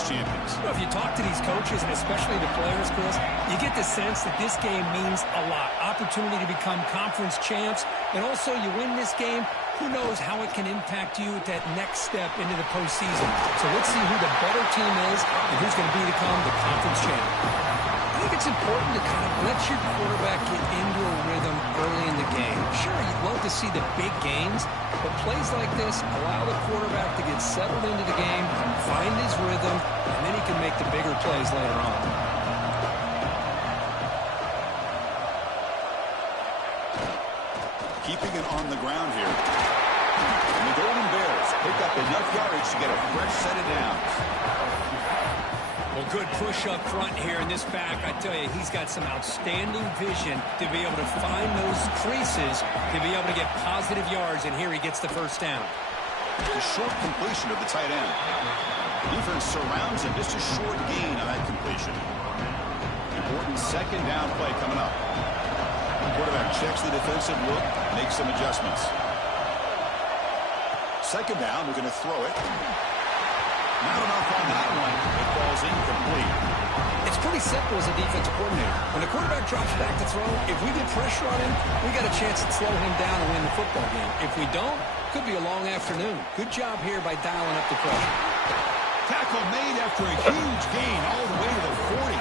conference champions. Well, if you talk to these coaches, and especially the players, Chris, you get the sense that this game means a lot. Opportunity to become conference champs, and also you win this game, who knows how it can impact you at that next step into the postseason. So let's see who the better team is and who's going to become the conference champ. I think it's important to kind of let your quarterback get into a rhythm early in the game. Sure, you'd love to see the big games, but plays like this allow the quarterback to get settled into the game, find his rhythm, and then he can make the bigger plays later on. Keeping it on the ground here. And the Golden Bears pick up enough yardage to get a fresh set of downs. Well, good push up front here in this back. I tell you, he's got some outstanding vision to be able to find those creases, to be able to get positive yards, and here he gets the first down. The short completion of the tight end. Defense surrounds him, just a short gain on that completion. Important second down play coming up. Quarterback checks the defensive look, makes some adjustments. Second down, we're going to throw it. Not enough on that one. It falls incomplete. It's pretty simple as a defensive coordinator. When the quarterback drops back to throw, if we get pressure on him, we got a chance to slow him down and win the football game. If we don't, could be a long afternoon. Good job here by dialing up the pressure. Tackle made after a huge gain all the way to the 40.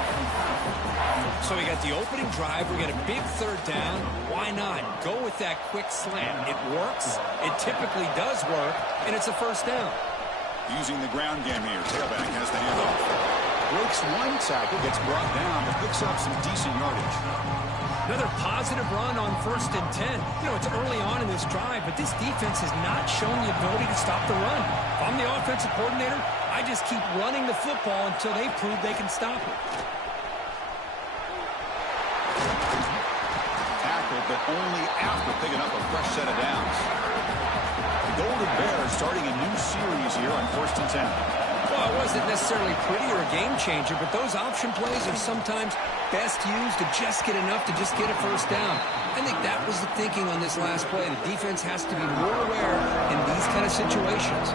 So we got the opening drive. We got a big third down. Why not? Go with that quick slant. It works. It typically does work, and it's a first down. Using the ground game here. Tailback has the handoff. Breaks one tackle, gets brought down, but picks up some decent yardage. Another positive run on 1st and 10. You know, it's early on in this drive, but this defense has not shown the ability to stop the run. If I'm the offensive coordinator, I just keep running the football until they prove they can stop it. Tackle, but only after picking up a fresh set of downs. The Golden Bears starting a new series here on 1st and 10. Well, it wasn't necessarily pretty or a game changer, but those option plays are sometimes best used to just get enough to just get a first down. I think that was the thinking on this last play. The defense has to be more aware in these kind of situations.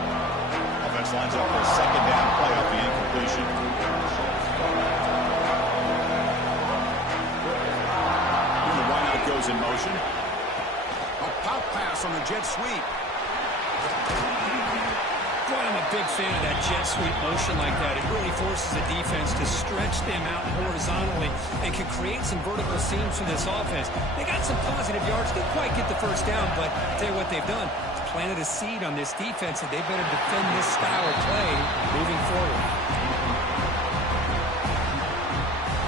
Offense lines up for a second down play off the incompletion. And the wideout goes in motion. A pop pass on the jet sweep. Boy, I'm a big fan of that jet sweep motion like that. It really forces the defense to stretch them out horizontally and can create some vertical seams for this offense. They got some positive yards. Didn't quite get the first down, but I'll tell you what they've done. Planted a seed on this defense, and they better defend this style of play moving forward.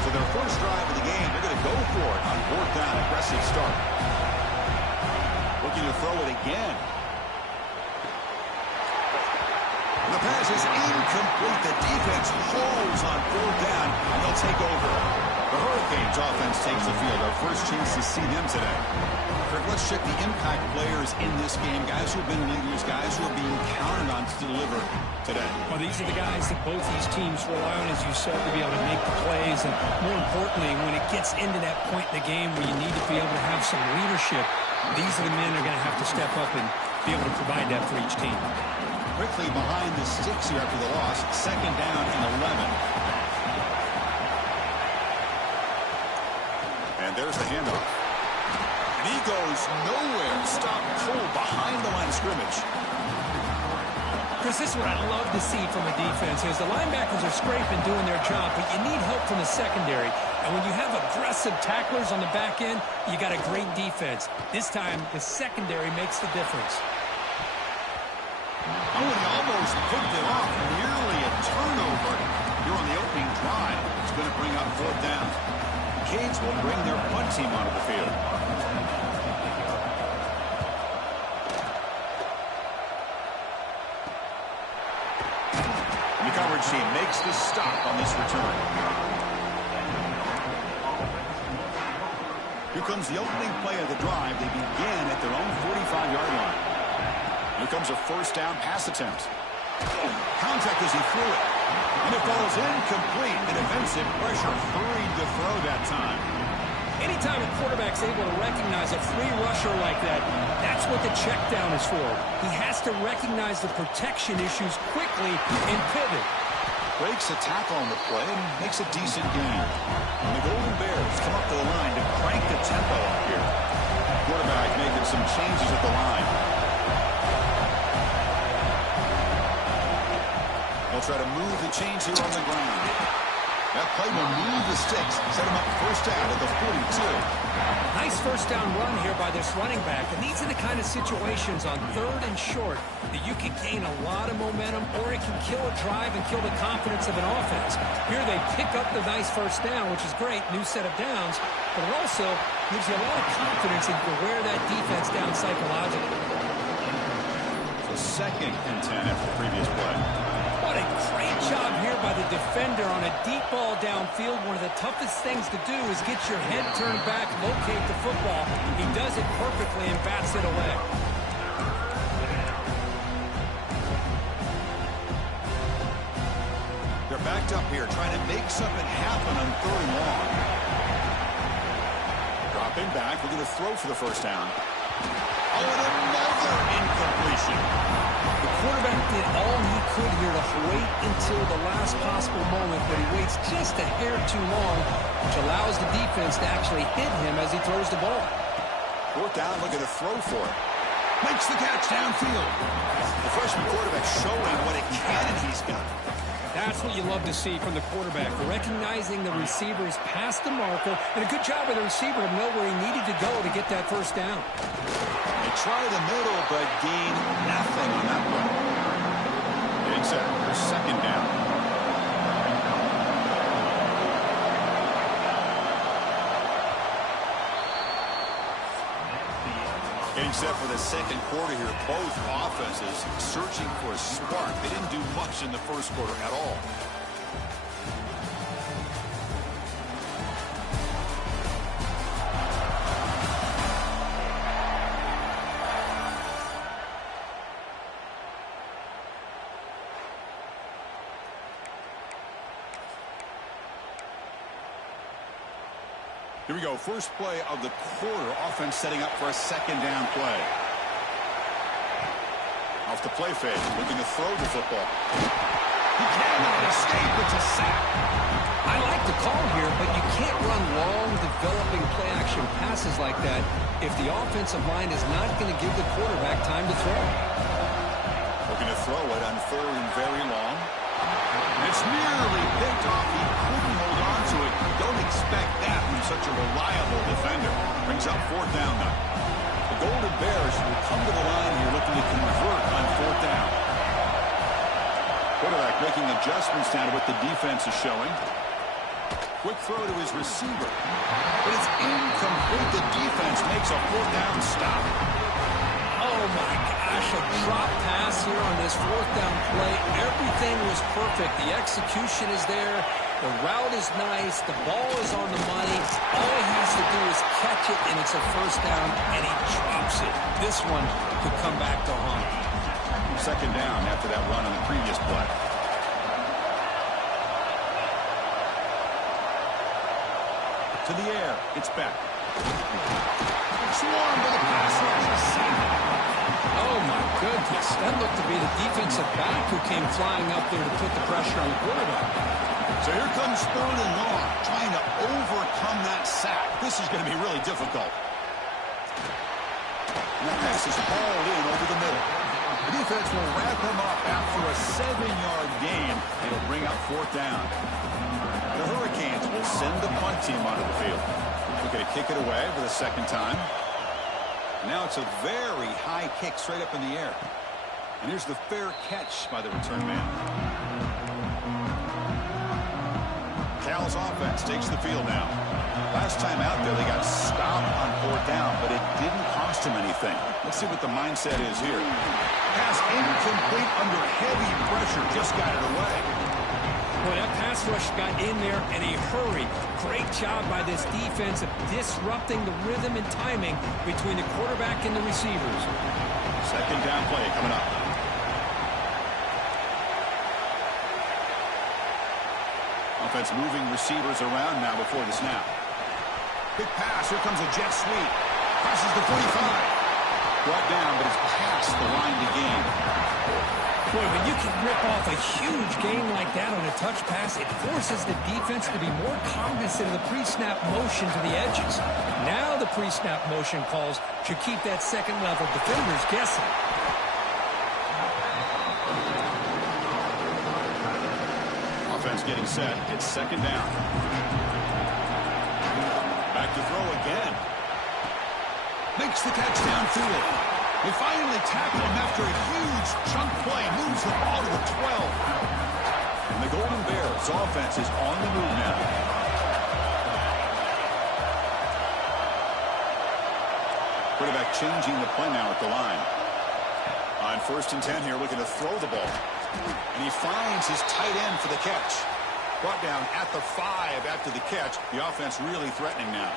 So their first drive of the game, they're going to go for it on 4th down. Aggressive start. Looking to throw it again. The pass is incomplete. The defense holds on 4th down, and they'll take over. The Hurricanes offense takes the field. Our first chance to see them today. Kirk, let's check the impact players in this game. Guys who have been leaders, guys who are being counted on to deliver today. Well, these are the guys that both these teams rely on, as you said, to be able to make the plays. And more importantly, when it gets into that point in the game where you need to be able to have some leadership, these are the men that are going to have to step up and be able to provide that for each team. Quickly behind the sticks here after the loss. Second down and 11. And there's the handoff. And he goes nowhere. Stop pull behind the line of scrimmage. Chris, this is what I love to see from a defense is the linebackers are scraping, doing their job, but you need help from the secondary. And when you have aggressive tacklers on the back end, you got a great defense. This time, the secondary makes the difference. Oh, and he almost picked it off. Nearly a turnover here on the opening drive. It's going to bring up 4th down. Canes will bring their punt team onto the field. And the coverage team makes the stop on this return. Here comes the opening play of the drive. They begin at their own 45-yard line. Here comes a first down pass attempt. Contact as he threw it. And it falls incomplete. The defensive pressure hurried the throw that time. Anytime a quarterback's able to recognize a free rusher like that, that's what the check down is for. He has to recognize the protection issues quickly and pivot. Breaks a tackle on the play and makes a decent gain. And the Golden Bears come up to the line to crank the tempo up here. Quarterback making some changes at the line. They'll try to move the chains here on the ground. That play will move the sticks, set him up first down at the 42. Nice first down run here by this running back. And these are the kind of situations on 3rd and short that you can gain a lot of momentum, or it can kill a drive and kill the confidence of an offense. Here they pick up the nice first down, which is great, new set of downs, but it also gives you a lot of confidence that you can wear that defense down psychologically. So 2nd and 10 after the previous play. What a great job here by the defender on a deep ball downfield. One of the toughest things to do is get your head turned back, locate the football. He does it perfectly and bats it away. They're backed up here, trying to make something happen on 3rd and long. Dropping back, looking to throw for the first down. Oh, and another incompletion. The quarterback did all he could here to wait until the last possible moment, but he waits just a hair too long, which allows the defense to actually hit him as he throws the ball. 4th down, looking to throw for it. Makes the catch downfield. The freshman quarterback showing what a cannon he's got. That's what you love to see from the quarterback, recognizing the receivers past the marker, and a good job of the receiver to know where he needed to go to get that first down. They try the middle, but gain nothing on that play. It's their 2nd down. Getting set for the 2nd quarter here. Both offenses searching for a spark. They didn't do much in the 1st quarter at all. Here we go. First play of the quarter. Offense setting up for a 2nd down play. Off the play fake. Looking to throw the football. He cannot escape. It's a sack. I like the call here, but you can't run long, developing play-action passes like that if the offensive line is not going to give the quarterback time to throw. Looking to throw it on 3rd and very long. It's nearly picked off. He couldn't hold on to it. Don't expect that from such a reliable defender. Brings up 4th down now. The Golden Bears will come to the line here looking to convert on 4th down. Quarterback making adjustments down to what the defense is showing. Quick throw to his receiver. But it's incomplete. The defense makes a 4th down stop. Oh, my gosh, a drop pass here on this 4th down play. Everything was perfect. The execution is there. The route is nice. The ball is on the money. All he has to do is catch it, and it's a first down, and he drops it. This one could come back to haunt him. 2nd down after that run on the previous play. To the air. It's back. Swarm with a pass rush. Oh, my goodness. That looked to be the defensive back who came flying up there to put the pressure on the quarterback. So here comes 3rd and long, trying to overcome that sack. This is going to be really difficult. And that pass is hauled in over the middle. The defense will wrap him up after a 7-yard gain. It'll bring up 4th down. The Hurricanes will send the punt team onto the field. Looking to kick it away for the 2nd time. Now it's a very high kick straight up in the air. And here's the fair catch by the return man. Cal's offense takes the field now. Last time out there, they got stopped on 4th down, but it didn't cost him anything. Let's see what the mindset is here. Pass incomplete under heavy pressure. Just got it away. Boy, that pass rush got in there in a hurry. Great job by this defense of disrupting the rhythm and timing between the quarterback and the receivers. 2nd down play coming up. Offense moving receivers around now before the snap. Big pass. Here comes a jet sweep. Passes the 45. Brought down, but it's past the line to gain. Boy, when you can rip off a huge gain like that on a touch pass, it forces the defense to be more cognizant of the pre-snap motion to the edges. Now the pre-snap motion calls should keep that second-level defenders guessing. Offense getting set. It's second down. Back to throw again. Makes the catch downfield. They finally tackle him after a huge chunk play. Moves the ball to the 12. And the Golden Bears offense is on the move now. Quarterback changing the play now at the line. On 1st and 10 here, looking to throw the ball. And he finds his tight end for the catch. Brought down at the 5 after the catch. The offense really threatening now.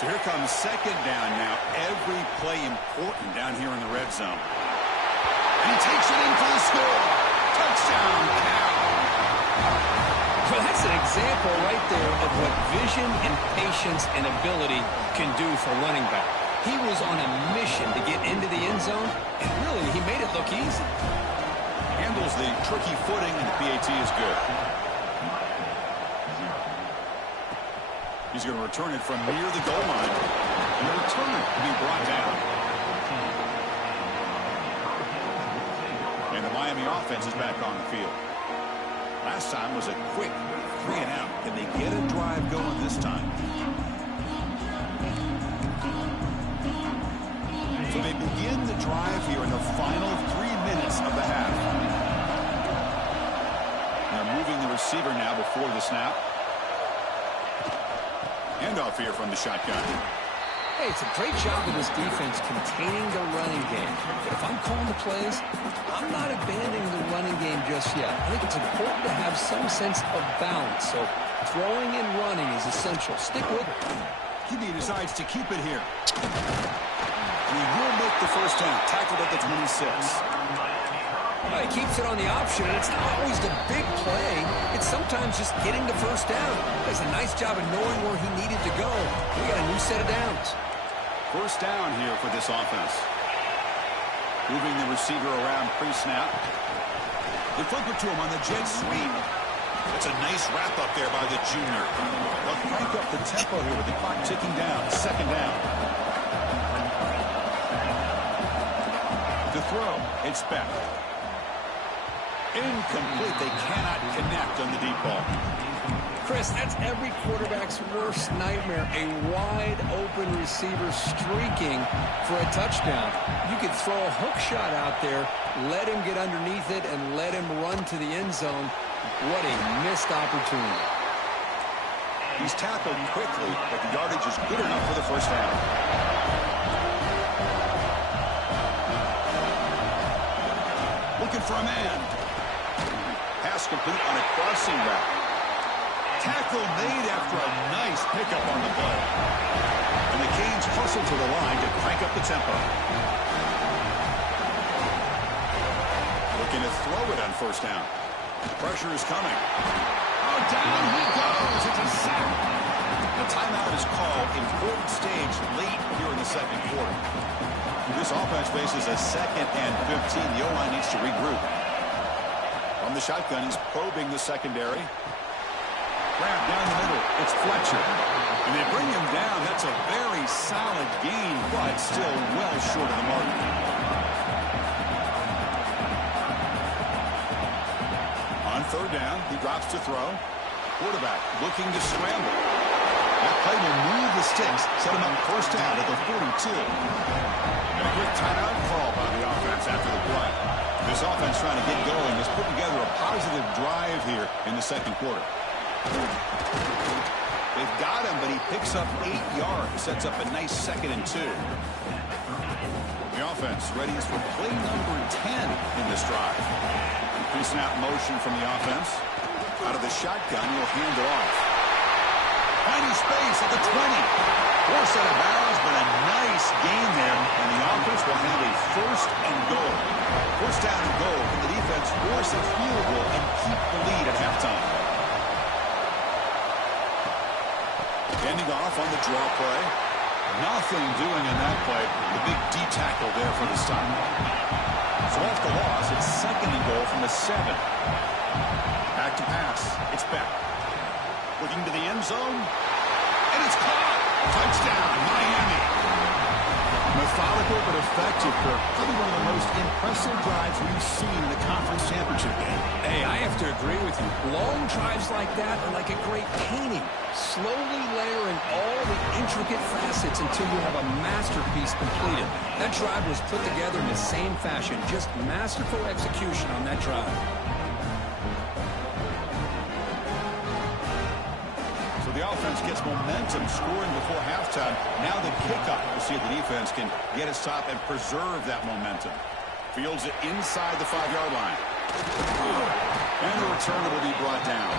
So here comes second down now. Every play important down here in the red zone. And he takes it in for the score. Touchdown, Cal. Well, that's an example right there of what vision and patience and ability can do for running back. He was on a mission to get into the end zone, and really, he made it look easy. Handles the tricky footing, and the PAT is good. He's going to return it from near the goal line. And the return will be brought down. And the Miami offense is back on the field. Last time was a quick 3 and out. Can they get a drive going this time? So they begin the drive here in the final 3 minutes of the half. They're moving the receiver now before the snap. Handoff here from the shotgun. Hey, it's a great job of this defense containing the running game. But if I'm calling the plays, I'm not abandoning the running game just yet. I think it's important to have some sense of balance. So throwing and running is essential. Stick with it. QB decides to keep it here. And he will make the first down. Tackled at the 26. Well, he keeps it on the option, and it's not always the big play. It's sometimes just getting the first down. He does a nice job of knowing where he needed to go. We got a new set of downs. First down here for this offense. Moving the receiver around pre-snap. They flip it to him on the jet sweep. That's a nice wrap up there by the junior. They'll crank up the tempo here with the clock ticking down. Second down. To throw, it's Beck. Incomplete. They cannot connect on the deep ball. Chris, that's every quarterback's worst nightmare. A wide-open receiver streaking for a touchdown. You could throw a hook shot out there, let him get underneath it, and let him run to the end zone. What a missed opportunity. He's tackled quickly, but the yardage is good enough for the first down. Looking for a man. Pass complete on a crossing route. Tackle made after a nice pickup on the play. And the Canes hustle to the line to crank up the tempo. Looking to throw it on first down. Pressure is coming. Oh, down he goes. It's a sack. The timeout is called. Important stage late here in the second quarter. This offense faces a 2nd and 15. The O-line needs to regroup. From the shotgun, he's probing the secondary. Grab down the middle. It's Fletcher. And they bring him down. That's a very solid gain, but still well short of the mark. On third down, he drops to throw. Quarterback looking to scramble. That play will move the sticks, set him up first down at the 42. And a quick timeout call by the offense after the play. This offense trying to get going is putting together a positive drive here in the second quarter. They've got him, but he picks up 8 yards. Sets up a nice 2nd and 2. The offense ready for play number 10 in this drive. Pre-snap motion from the offense. Out of the shotgun, he'll hand it off. Finding space at the 20. Forced out of bounds, but a nice gain there. And the offense will have a first and goal. First down and goal. And the defense force a field goal and keep the lead at halftime. Ending off on the draw play. Nothing doing in that play. The big D tackle there for the stop. So off the loss, it's 2nd and goal from the 7. Back to pass. It's Beck. Looking to the end zone. And it's caught. Touchdown, Miami. Methodical but effective, Kirk. Probably one of the most impressive drives we've seen in the conference championship game. Hey, I have to agree with you. Long drives like that are like a great painting. Slowly layering all the intricate facets until you have a masterpiece completed. That drive was put together in the same fashion. Just masterful execution on that drive. The offense gets momentum scoring before halftime. Now the kickoff. We'll see if the defense can get a stop and preserve that momentum. Fields it inside the 5-yard line. And the return will be brought down.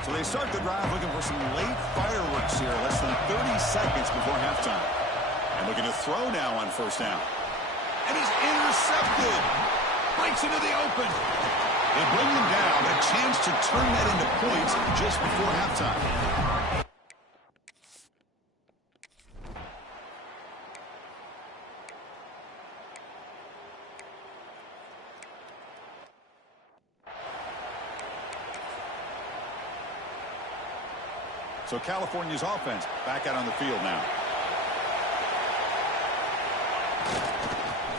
So they start the drive looking for some late fireworks here. Less than 30 seconds before halftime. And looking to throw now on 1st down. And he's intercepted. Breaks into the open. They bring him down, a chance to turn that into points just before halftime. So California's offense back out on the field now.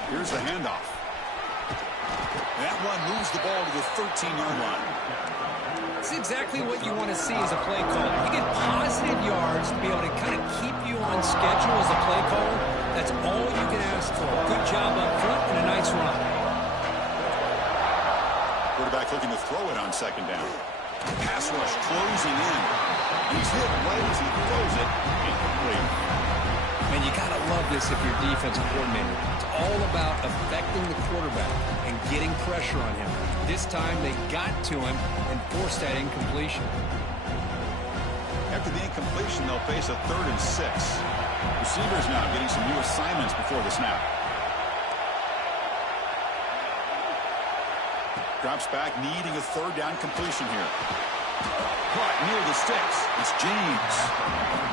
Here's the handoff. That one moves the ball to the 13-yard line. It's exactly what you want to see as a play caller. You get positive yards to be able to kind of keep you on schedule as a play caller. That's all you can ask for. Good job up front and a nice run. Quarterback looking to throw it on 2nd down. Pass rush closing in. He's hit right as he throws it. Incomplete. Man, you got to love this if you're a defensive coordinator. It's all about affecting the quarterback and getting pressure on him. This time they got to him and forced that incompletion. After the incompletion, they'll face a 3rd and 6. Receivers now getting some new assignments before the snap. Drops back, needing a 3rd down completion here. Caught near the sticks. It's James.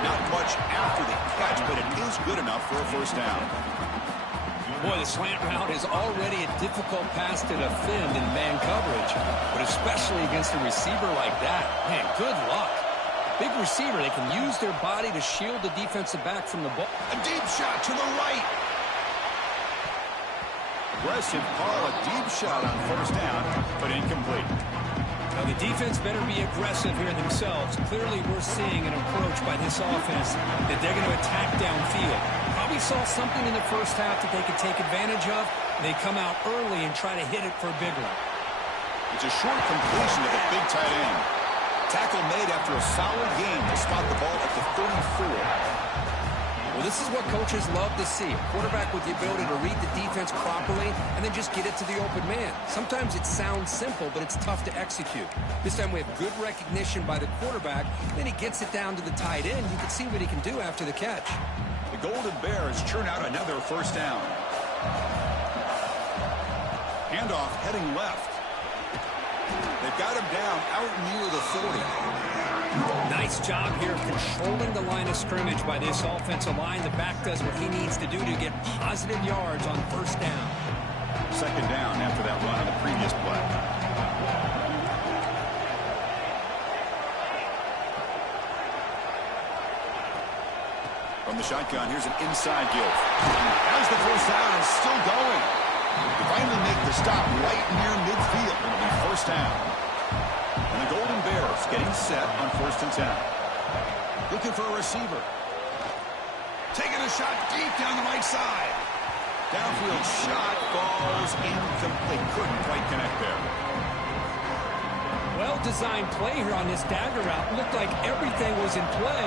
Not much after the catch, but it is good enough for a 1st down. Boy, the slant route is already a difficult pass to defend in man coverage, but especially against a receiver like that. Man, good luck. Big receiver, they can use their body to shield the defensive back from the ball. A deep shot to the right. Aggressive call, a deep shot on 1st down, but incomplete. Now, the defense better be aggressive here themselves. Clearly, we're seeing an approach by this offense that they're going to attack downfield. Probably saw something in the 1st half that they could take advantage of. They come out early and try to hit it for a big one. It's a short completion to the big tight end. Tackle made after a solid game to spot the ball at the 34. Well, this is what coaches love to see. A quarterback with the ability to read the defense properly and then just get it to the open man. Sometimes it sounds simple, but it's tough to execute. This time we have good recognition by the quarterback. Then he gets it down to the tight end. You can see what he can do after the catch. The Golden Bears churn out another 1st down. Handoff heading left. They've got him down out near the 40. Nice job here controlling the line of scrimmage by this offensive line. The back does what he needs to do to get positive yards on 1st down. 2nd down after that run on the previous play. From the shotgun, here's an inside give. As the 1st down is still going. They finally make the stop right near midfield. It'll be 1st down. And the Golden Bears getting set on 1st and 10. Looking for a receiver. Taking a shot deep down the right side. Downfield shot falls incomplete. Couldn't quite connect there. Well-designed play here on this dagger route. Looked like everything was in play.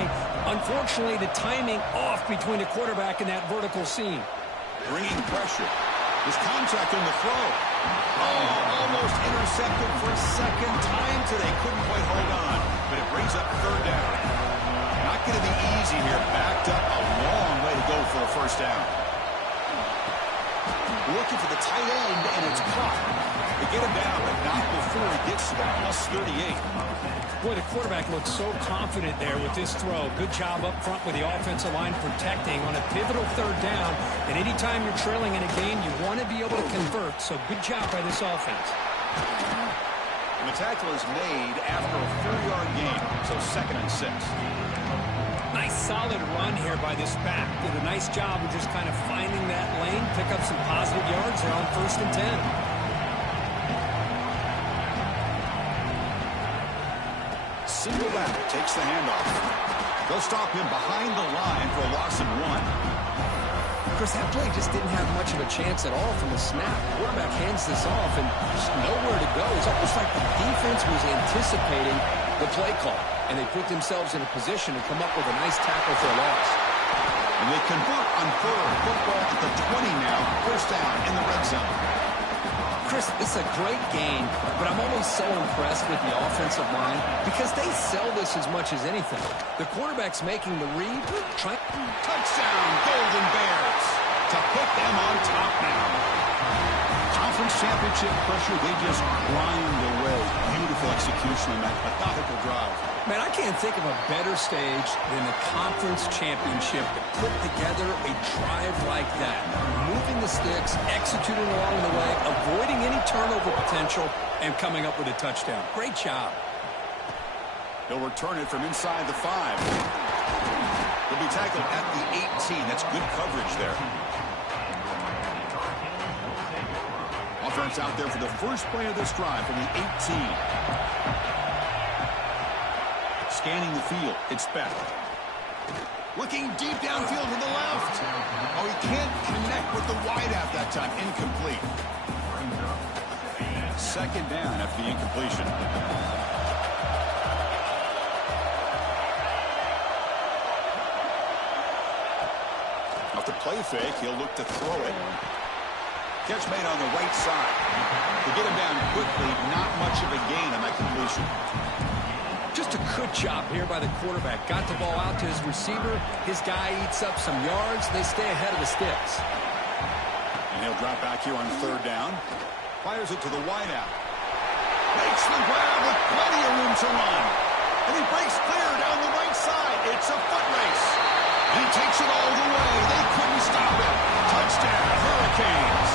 Unfortunately, the timing off between the quarterback and that vertical seam. Bringing pressure. There's contact on the throw. Oh, almost intercepted for a 2nd time today. Couldn't quite hold on, but it brings up 3rd down. Not going to be easy here. Backed up a long way to go for a 1st down. Looking for the tight end, and it's caught. The get him down, but not before he gets to the plus 38. Boy, the quarterback looks so confident there with this throw. Good job up front with the offensive line protecting on a pivotal third down. And anytime you're trailing in a game, you want to be able to convert. So good job by this offense. And the tackle is made after a 4-yard gain, so 2nd and 6. Nice solid run here by this back. Did a nice job of just kind of finding that lane, pick up some positive yards there on 1st and 10. Single back takes the handoff. They'll stop him behind the line for a loss of 1. Chris, that play just didn't have much of a chance at all from the snap. The quarterback hands this off and just nowhere to go. It's almost like the defense was anticipating the play call, and they put themselves in a position to come up with a nice tackle for a loss. And they convert on 3rd. Football at the 20 now. 1st down in the red zone. Chris, it's a great game, but I'm always so impressed with the offensive line because they sell this as much as anything. The quarterback's making the read. Touchdown, Golden Bears, to put them on top now. Conference championship pressure, they just grind away. Beautiful execution on that methodical drive. Man, I can't think of a better stage than the conference championship to put together a drive like that. Moving the sticks, executing along the way, avoiding any turnover potential, and coming up with a touchdown. Great job. He'll return it from inside the 5. He'll be tackled at the 18. That's good coverage there. Offense out there for the first play of this drive from the 18. Scanning the field, it's Beck. Looking deep downfield to the left. Oh, he can't connect with the wideout that time. Incomplete. 2nd down after the incompletion. Off the play fake, he'll look to throw it. Catch made on the right side. To get him down quickly, not much of a gain on that completion. Just a good job here by the quarterback. Got the ball out to his receiver. His guy eats up some yards. They stay ahead of the sticks. And he'll drop back here on 3rd down. Fires it to the wideout. Makes the grab with plenty of room to run. And he breaks clear down the right side. It's a foot race. And he takes it all the way. They couldn't stop it. Touchdown, Hurricanes.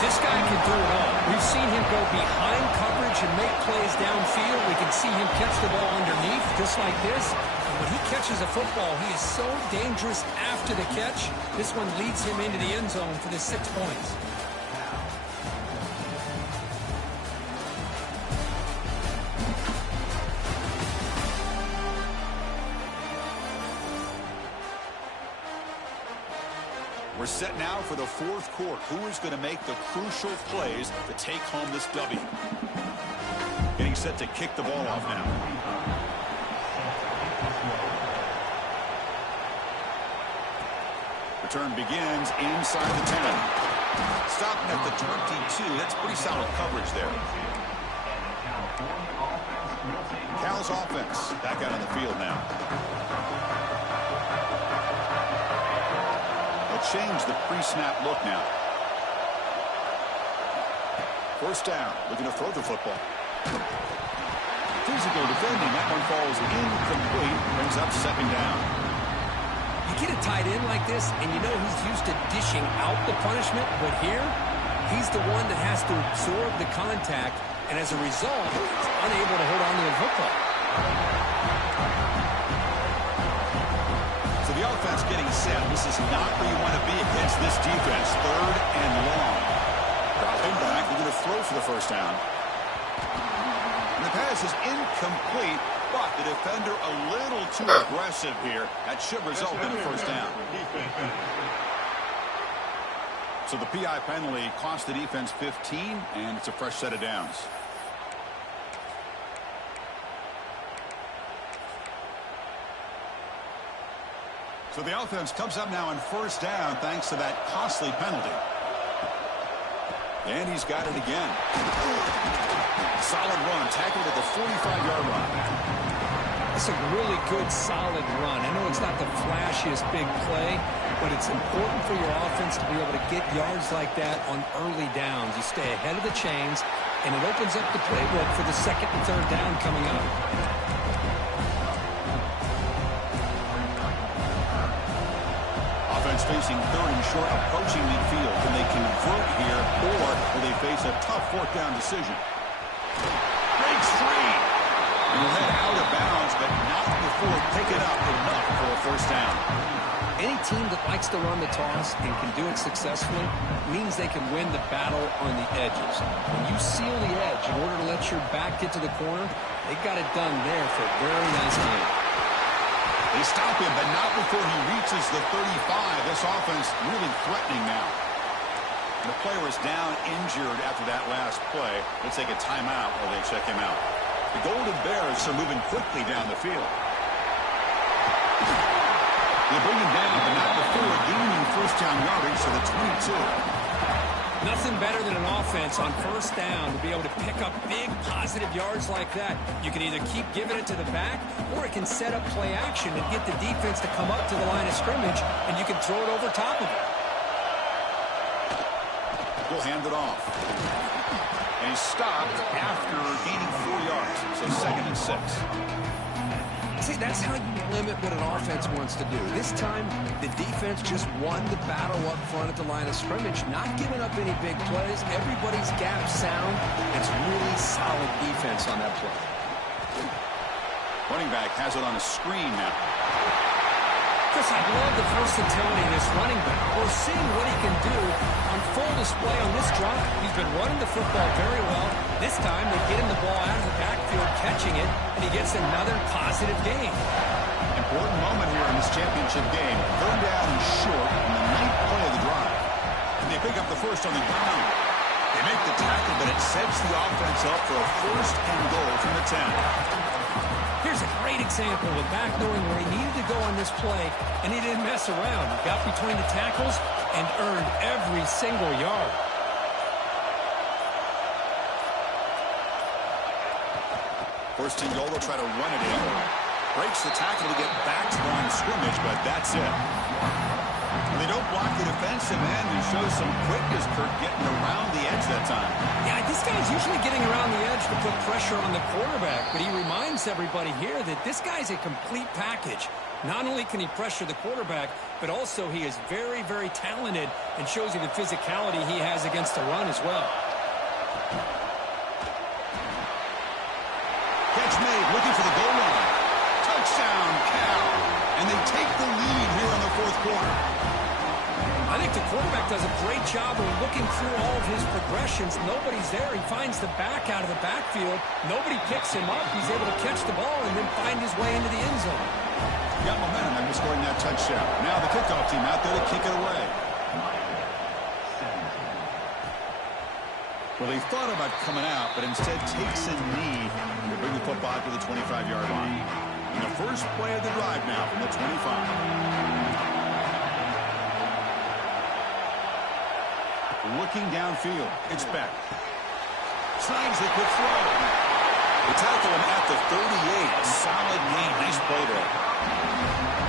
This guy can do it all. We've seen him go behind coverage and make plays downfield. We can see him catch the ball underneath, just like this. And when he catches a football, he is so dangerous after the catch. This one leads him into the end zone for the 6 points. We're set now for the 4th quarter. Who is going to make the crucial plays to take home this W? Getting set to kick the ball off now. Return begins inside the 10. Stopping at the 22. That's pretty solid coverage there. Cal's offense back out on the field now. Change the pre-snap look now. 1st down, looking to throw the football. Physical defending, that one falls incomplete, brings up 2nd down. You get a tight end like this, and you know he's used to dishing out the punishment, but here, he's the one that has to absorb the contact, and as a result, he's unable to hold on to the football. The offense getting set. This is not where you want to be against this defense. 3rd and long. Dropping back. They're going to throw for the 1st down. And the pass is incomplete, but the defender a little too aggressive here. That should result in a 1st down. So the PI penalty cost the defense 15, and it's a fresh set of downs. So the offense comes up now on 1st down thanks to that costly penalty. And he's got it again. Solid run, tackled at the 45-yard line. It's a really good, solid run. I know it's not the flashiest big play, but it's important for your offense to be able to get yards like that on early downs. You stay ahead of the chains, and it opens up the playbook for the second and third down coming up. Offense facing third and short, approaching midfield. Can they convert here, or will they face a tough fourth down decision? Breaks free. And he'll head out of bounds, but not before picking up enough for a first down. Any team that likes to run the toss and can do it successfully means they can win the battle on the edges. When you seal the edge in order to let your back get to the corner, they got it done there for a very nice game. They stop him, but not before he reaches the 35. This offense really threatening now. The player is down injured after that last play. Let's take a timeout while they check him out. The Golden Bears are moving quickly down the field. They bring him down, but not before gaining first down yardage to the 22. Nothing better than an offense on first down to be able to pick up big positive yards like that. You can either keep giving it to the back, or it can set up play action and get the defense to come up to the line of scrimmage, and you can throw it over top of it. We'll hand it off. And he's stopped after gaining 4 yards. So 2nd and 6. See, that's how you limit what an offense wants to do. This time, the defense just won the battle up front at the line of scrimmage, not giving up any big plays. Everybody's gap sound. It's really solid defense on that play. Running back has it on a screen now. Chris, I love the versatility of this running back. We're seeing what he can do on full display on this drive. He's been running the football very well. This time, they get him the ball out of the backfield, catching it, and he gets another positive gain. Important moment here in this championship game. 3rd down and short on the 9th play of the drive. And they pick up the first on the ground. They make the tackle, but it sets the offense up for a first and goal from the 10. Here's a great example of back knowing where he needed to go on this play, and he didn't mess around. He got between the tackles and earned every single yard. First and goal, they'll try to run it in. Breaks the tackle to get back to the line of scrimmage, but that's it. And they don't block the defensive end and show some quickness, Kirk, getting around the edge that time. Yeah, this guy's usually getting around the edge to put pressure on the quarterback, but he reminds everybody here that this guy's a complete package. Not only can he pressure the quarterback, but also he is very, very talented and shows you the physicality he has against the run as well. Catch made, looking for the goal line. Touchdown, Cal. And they take the lead here in the 4th quarter. I think the quarterback does a great job of looking through all of his progressions. Nobody's there. He finds the back out of the backfield. Nobody picks him up. He's able to catch the ball and then find his way into the end zone. Got momentum after scoring that touchdown. Now the kickoff team out there to kick it away. Well, he thought about coming out, but instead takes a knee to bring the football to the 25-yard line. And the first play of the drive now from the 25. Looking downfield, it's Beck. Slides the quick throw. They tackle him at the 38. Solid gain. Nice play there.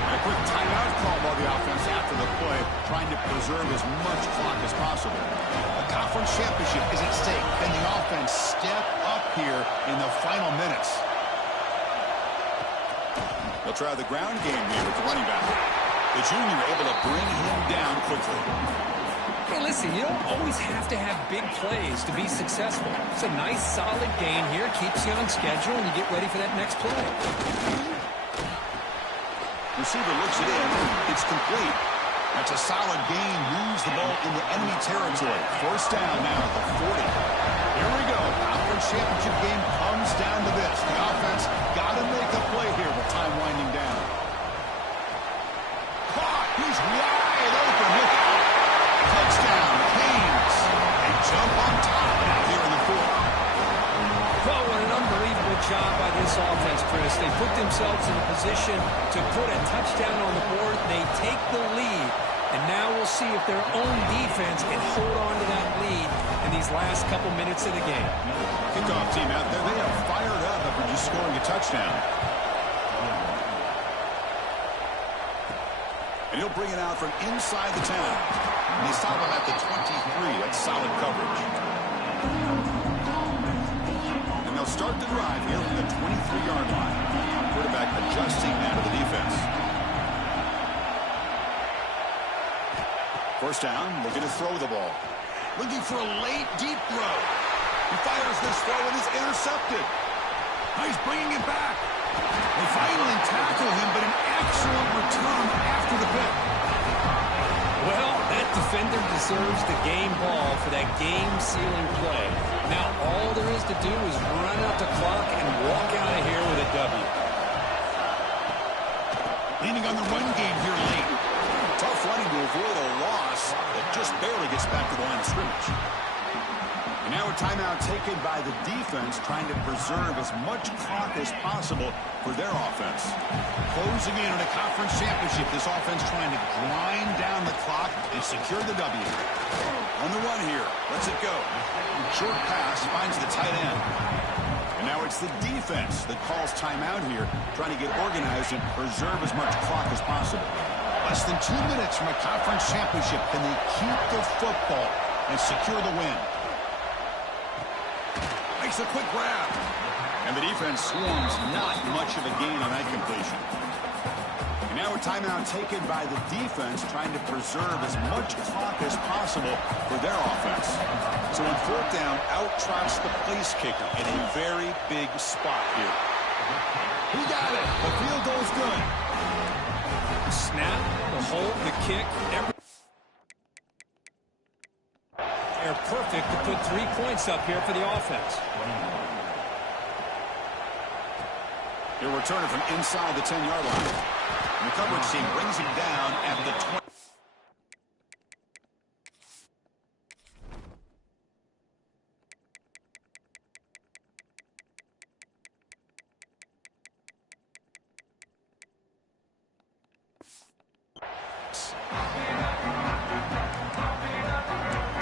And a quick timeout call by the offense after the play, trying to preserve as much clock as possible. A conference championship is at stake. Can the offense step up here in the final minutes? They'll try the ground game here with the running back. The junior able to bring him down quickly. Hey, listen, you don't always have to have big plays to be successful. It's a nice, solid gain here. Keeps you on schedule, and you get ready for that next play. Receiver looks it in. It's complete. That's a solid gain. Moves the ball into enemy territory. First down now at the 40. Here we go. Conference championship game comes down to this. The offense got to make a play here with time winding down. Caught. He's wide open. Look out. Touchdown, Canes. And jump on top out here in the 4th. Well, what an unbelievable job by this offense, Chris. They put themselves in a position to put a touchdown on the board. They take the lead, and now we'll see if their own defense can hold on to that lead in these last couple minutes of the game. Kickoff team out there, they are fired up after just scoring a touchdown. And he'll bring it out from inside the 10. And they stop him at the 23. That's solid coverage. And they'll start the drive here from the 23-yard line. Quarterback adjusting now to the defense. First down, looking to throw the ball. Looking for a late, deep throw. He fires this throw and is intercepted. He's bringing it back. They finally tackle him, but an excellent return after the pick. Well, that defender deserves the game ball for that game-sealing play. Now all there is to do is run out the clock and walk out of here with a W. Leaning on the run game here late. Tough running to avoid a loss that just barely gets back to the line of scrimmage. And now a timeout taken by the defense, trying to preserve as much clock as possible for their offense. Closing in on a conference championship, this offense trying to grind down the clock and secure the W. On the run here, lets it go. Short pass finds the tight end. And now it's the defense that calls timeout here, trying to get organized and preserve as much clock as possible. Less than 2 minutes from a conference championship. Can they keep the football and secure the win? Makes a quick grab. And the defense swarms not much of a gain on that completion. And now a timeout taken by the defense, trying to preserve as much clock as possible for their offense. So on fourth down, out trots the place kicker in a very big spot here. He got it. The field goal's good. Snap, the hold, the kick, they're perfect to put 3 points up here for the offense. He'll return it from inside the 10-yard line. And the coverage team brings him down at the 20.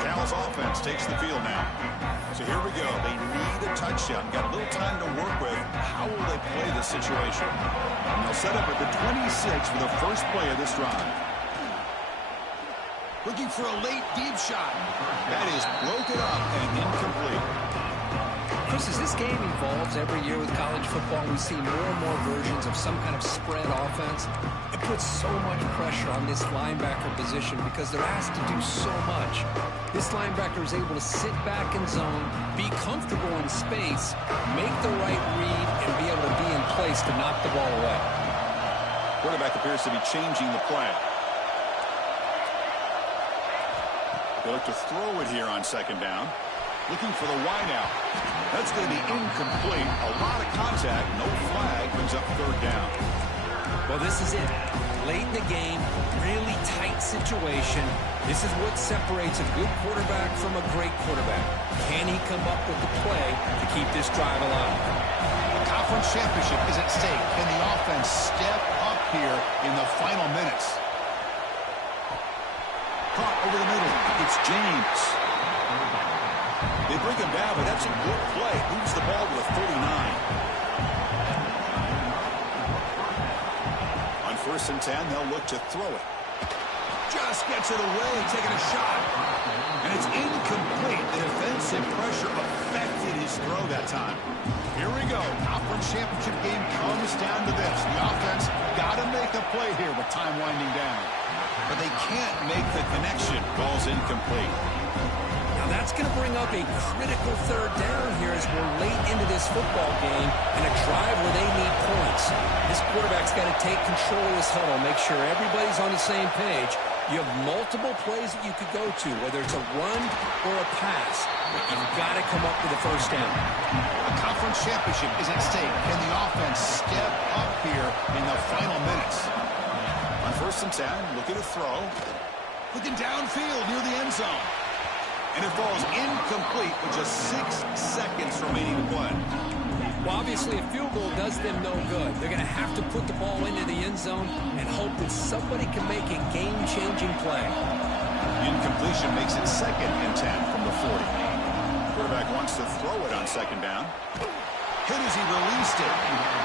Cal's offense takes the field now. So here we go. They need a touchdown. Got a little time to work with. How will they play this situation? And they'll set up at the 26 for the first play of this drive. Looking for a late deep shot. That is broken up and incomplete. Chris, as this game evolves every year with college football, we see more and more versions of some kind of spread offense. It puts so much pressure on this linebacker position because they're asked to do so much. This linebacker is able to sit back in zone, be comfortable in space, make the right read, and be able to be in place to knock the ball away. Quarterback appears to be changing the play. They look to throw it here on second down. Looking for the wide out. That's going to be incomplete. A lot of contact. No flag. Brings up third down. Well, this is it. Late in the game, really tight situation. This is what separates a good quarterback from a great quarterback. Can he come up with the play to keep this drive alive? A conference championship is at stake. Can the offense step up here in the final minutes? Caught over the middle. It's James. They bring him down, but that's a good play. Moves the ball to the 39. On first and 10, they'll look to throw it. Just gets it away, taking a shot. And it's incomplete. The defensive pressure affected his throw that time. Here we go. Conference championship game comes down to this. The offense got to make a play here with time winding down. But they can't make the connection. Ball's incomplete. Now that's going to bring up a critical third down here as we're late into this football game and a drive where they need points. This quarterback's got to take control of this huddle, make sure everybody's on the same page. You have multiple plays that you could go to, whether it's a run or a pass. But you've got to come up with a first down. A conference championship is at stake. Can the offense step up here in the final minutes? On first and 10, looking to throw. Looking downfield near the end zone. And it falls incomplete with just 6 seconds remaining to play. Well, obviously, a field goal does them no good. They're going to have to put the ball into the end zone and hope that somebody can make a game-changing play. Incompletion makes it second and 10 from the 40. Quarterback wants to throw it on second down. Hit as he released it.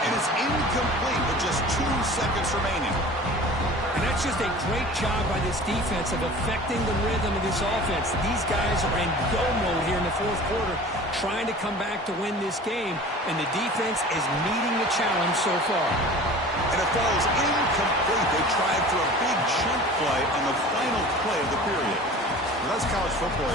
And it's incomplete with just 2 seconds remaining. And That's just a great job by this defense of affecting the rhythm of this offense. These guys are in go mode here in the fourth quarter, trying to come back to win this game, and the defense is meeting the challenge so far. And it falls incomplete. They tried for a big chunk play on the final play of the period. Well, that's college football.